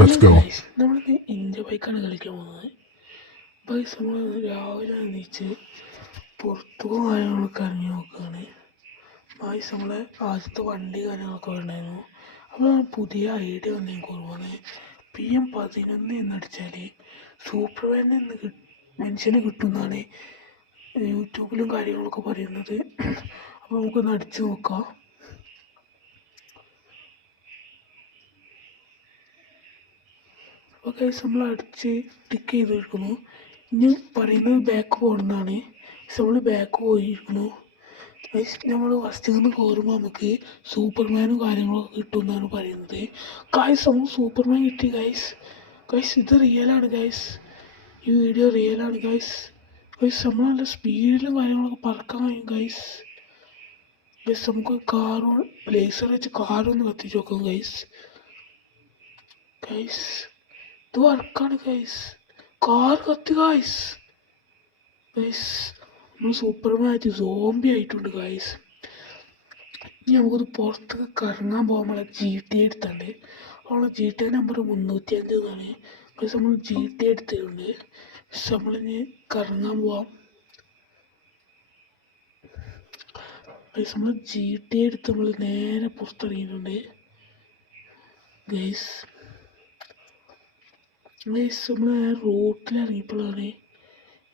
Let's go. നമ്മളിന്ന് India ബൈക്കാണ് കളിക്കാൻ പോകുന്നത്. ബൈസ് നമ്മൾ രാവിലെ എണീച്ച് പുറത്തു കാര്യങ്ങളൊക്കെ ഇറങ്ങി നോക്കുകയാണ്. ബൈസ് നമ്മളെ ആദ്യത്തെ വണ്ടി കാര്യങ്ങളൊക്കെ ഉണ്ടായിരുന്നു. അപ്പോൾ പുതിയ ഐഡിയ വന്നു കുറവാണ്. PM11 എന്നടിച്ചാൽ സൂപ്പർമാൻ എന്ന് മനുഷ്യനെ കിട്ടുന്നതാണ് യൂട്യൂബിലും കാര്യങ്ങളൊക്കെ പറയുന്നത്. അപ്പോൾ നമുക്കൊന്ന് അടിച്ചു നോക്കാം. അപ്പോൾ ഗൈസ് നമ്മൾ അടിച്ച് ടിക്ക് ചെയ്തിരിക്കുന്നു. ഇനി പറയുന്നത് ബാക്ക് പോകണമെന്നാണ്. നമ്മൾ ബാക്ക് പോയിരിക്കുന്നു. ഗൈസ് നമ്മൾ ഫസ്റ്റ് നിന്ന് കയറുമ്പോൾ നമുക്ക് സൂപ്പർമാനും കാര്യങ്ങളൊക്കെ കിട്ടുമെന്നാണ് പറയുന്നത്. ഗൈസ് നമുക്ക് സൂപ്പർമാൻ കിട്ടി ഗൈസ്. ഗൈസ് ഇത് റിയലാണ് ഗൈസ്. ഈ വീഡിയോ റിയലാണ് ഗൈസ്. ഗൈസ് നമ്മൾ നല്ല സ്പീഡിലും കാര്യങ്ങളൊക്കെ പറക്കാൻ കഴിയും ഗൈസ്. ഗൈസ് നമുക്ക് കാറും ലേസർ വെച്ച് കാറൊന്ന് കത്തിച്ച് നോക്കാം ഗൈസ്. ഗൈസ് ഇത് വർക്കാണ് ഗൈസ്. കാർ കത്തി ഗൈസ്. ഗൈസ് നമ്മൾ സൂപ്പർമാനായിട്ട് സോംബി ആയിട്ടുണ്ട് ഗൈസ്. ഇനി നമുക്കൊന്ന് പുറത്തൊക്കെ കറങ്ങാൻ പോകാൻ നമ്മളെ GT എടുത്തുണ്ട്. നമ്മളെ GT നമ്പർ 305 എന്നാണ് ഗൈസ്. നമ്മൾ GT എടുത്തിട്ടുണ്ട്. നമ്മളിനി കറങ്ങാൻ പോവാം ഗൈസ്. നമ്മൾ GT എടുത്ത് നമ്മൾ നേരെ പുറത്തിറങ്ങിയിട്ടുണ്ട് ഗൈസ്. ഗൈസ് നമ്മൾ റോട്ടിലിറങ്ങിയപ്പോഴാണ്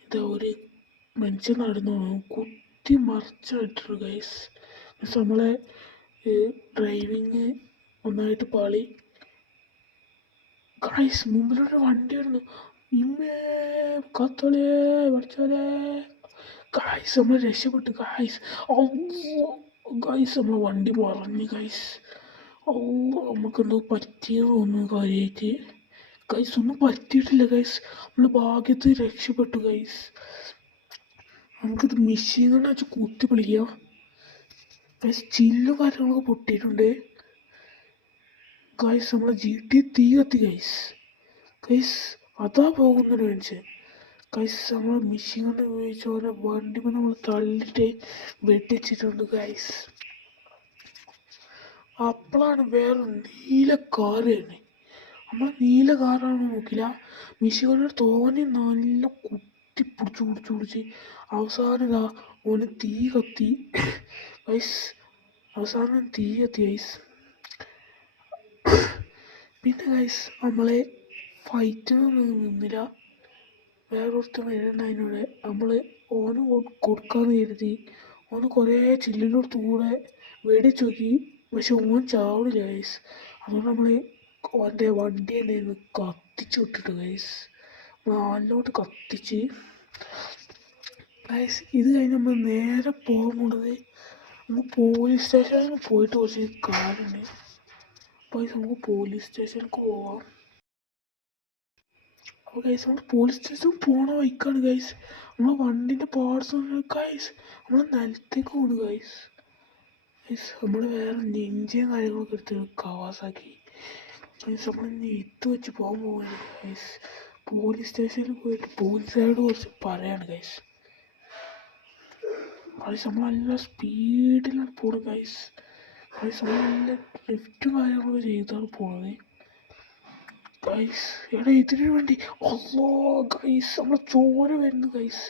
ഇതാ ഒരു മനുഷ്യൻ നടന്നു കുത്തി മറിച്ചിട്ടുണ്ട് ഗൈസ്. നമ്മളെ ഡ്രൈവിങ് ഒന്നായിട്ട് പാളി ഗൈസ്. മുമ്പിലൊരു വണ്ടി വരുന്നു. ഇമ്മേ കത്തോളേ പഠിച്ചോലേ ഗൈസ്. നമ്മൾ രക്ഷപ്പെട്ടു ഗൈസ്. ഗൈസ് നമ്മളെ വണ്ടി മറഞ്ഞു ഗൈസ്. നമുക്കെന്തോ പറ്റിയെന്ന് തോന്നുന്നു കാര്യമായിട്ട് ഗൈസ്. ഒന്നും പറ്റിയിട്ടില്ല ഗൈസ്. നമ്മൾ ഭാഗ്യത്തിൽ രക്ഷപ്പെട്ടു ഗൈസ്. നമുക്കിത് മെഷീൻ കൊണ്ട് വെച്ച് കുത്തി പിടിക്കാം ഗൈസ്. ചില്ലും കാര്യങ്ങളൊക്കെ പൊട്ടിയിട്ടുണ്ട് ഗൈസ്. നമ്മളെ GT തീ കത്തി ഗൈസ്. ഗൈസ് അതാ പോകുന്നൊരു മനുഷ്യൻ ഗൈസ്. നമ്മളെ മെഷീൻ കൊണ്ട് ഉപയോഗിച്ച പോലെ വണ്ടി നമ്മൾ തള്ളിയിട്ട് വെട്ടിച്ചിട്ടുണ്ട് ഗൈസ്. അപ്പോഴാണ് വേറെ നീല കാറ് തന്നെ. നമ്മൾ നീല കാറാണ് നോക്കില്ല. മിഷികളുടെ തോനെ നല്ല കുത്തി പിടിച്ച് അവസാനം ഇതാ ഓന് തീ കത്തി ഗൈസ്. അവസാനം തീ കത്തി ഗൈസ്. പിന്നെ ഗൈസ് നമ്മളെ ഫൈറ്റിനൊന്നും നിന്നില്ല. വേറൊരുത്തൻ വരുന്നുണ്ടായതിനോട് നമ്മൾ ഓന് കൊടുക്കാന്ന് കരുതി ഓന് കുറേ ചില്ലിനോടത്ത് കൂടെ വെടിച്ച് നോക്കി. പക്ഷെ ഓൻ ചാവില്ല ഗൈസ്. അതുകൊണ്ട് നമ്മൾ ഓൻ്റെ വണ്ടി തന്നെ കത്തിച്ച് വിട്ടിട്ട് ഗൈസ്. നല്ലോട്ട് കത്തിച്ച് ഗൈസ്. ഇത് കഴിഞ്ഞ് നമ്മൾ നേരെ പോകാൻ പോണത് നമുക്ക് പോലീസ് സ്റ്റേഷനിൽ പോയിട്ട് കുറച്ച് കാര്യമുണ്ട്. അപ്പോൾ ഗൈസ് നമുക്ക് പോലീസ് സ്റ്റേഷനിലേക്ക് പോവാം. അപ്പോൾ ഗൈസ് നമ്മൾ പോലീസ് സ്റ്റേഷനിൽ പോണ വഴിക്കാണ് ഗൈസ് നമ്മളെ വണ്ടിൻ്റെ പാർട്സ് ഗൈസ് നമ്മൾ നിലത്തേക്ക് പോണു ഗൈസ്. ഗൈസ് നമ്മൾ വേറെ നെഞ്ചയും കാര്യങ്ങളൊക്കെ എടുത്ത് കവാസാക്കി ഗൈസ്. നമ്മൾ ഇത് വെച്ച് പോകാൻ പോവാണ് ഗൈസ്. പോലീസ് സ്റ്റേഷനിൽ പോയിട്ട് പോലീസുകാരോട് കുറച്ച് പറയാണ് ഗൈസ്. ഗൈസ് നമ്മൾ നല്ല സ്പീഡിലാണ് പോണത് ഗൈസ്. ഗൈസ് നമ്മൾ നല്ല ലിഫ്റ്റും കാര്യങ്ങളൊക്കെ ചെയ്താണ് പോണത് ഗൈസ്. എടാ ഇതിന് വേണ്ടി അല്ലോ ഗൈസ് നമ്മളെ ചോര വരുന്നു ഗൈസ്.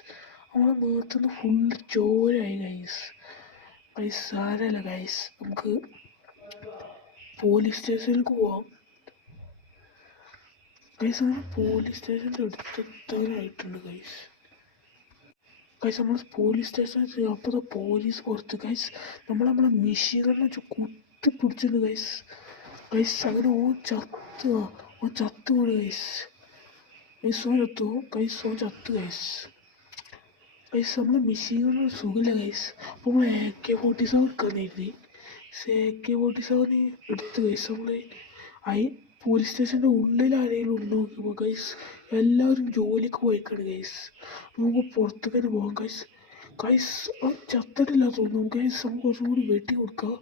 നമ്മളെ മേത്തുനിന്ന് ഫുള്ള് ചോരയായി ഗൈസ്. ഗൈസ് സാരമില്ല ഗൈസ്. നമുക്ക് പോലീസ് സ്റ്റേഷനിലേക്ക് പോവാം ഗൈസ്. അങ്ങനെ പോലീസ് സ്റ്റേഷൻ്റെ അടുത്തെത്താനായിട്ടുണ്ട് ഗൈസ്. ഗൈസ് നമ്മൾ പോലീസ് സ്റ്റേഷനിൽ അപ്പോൾ പോലീസ് പുറത്ത് ഗൈസ്. നമ്മളെ മെഷീനെന്ന് വെച്ച് കുത്തി പിടിച്ചിട്ടുണ്ട് ഗൈസ്. ഗൈസ് അങ്ങനെ ഓൻ ചത്തു പോയി ഗൈസ്. ഗൈസ് ഓൻ ചത്തു ഗൈസ്. ഓൻ ചത്തു ഗൈസ്. ഗൈസ് നമ്മളെ മെഷീനൊന്നും സുഖമില്ല ഗൈസ്. അപ്പോൾ നമ്മൾ AK-47 എടുക്കാൻ കരുതി. AK-47 എടുത്ത് ഗൈസ്. നമ്മൾ പോലീസ് സ്റ്റേഷൻ്റെ ഉള്ളിൽ ആരെങ്കിലും ഉണ്ടോ നോക്കിയപ്പോൾ ഗൈസ് എല്ലാവരും ജോലിക്ക് പോയിക്കാണ് ഗൈസ്. നമുക്ക് പുറത്തേക്ക് തന്നെ പോകാം ഗൈസ്. ഗൈസ് ചത്തിട്ടില്ല തോന്നുന്നു ഗൈസ്. നമുക്ക് കുറച്ചും കൂടി വെട്ടി കൊടുക്കാം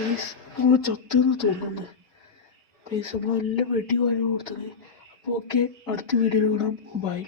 ഗൈസ്. നമ്മൾ ചത്തെന്ന് തോന്നുന്നു ഗൈസ്. നമ്മളെല്ലാം വെട്ടി കാര്യം കൊടുത്തത്. അപ്പോൾ ഓക്കെ, അടുത്ത വീഡിയോയിൽ കാണാം. ബൈ.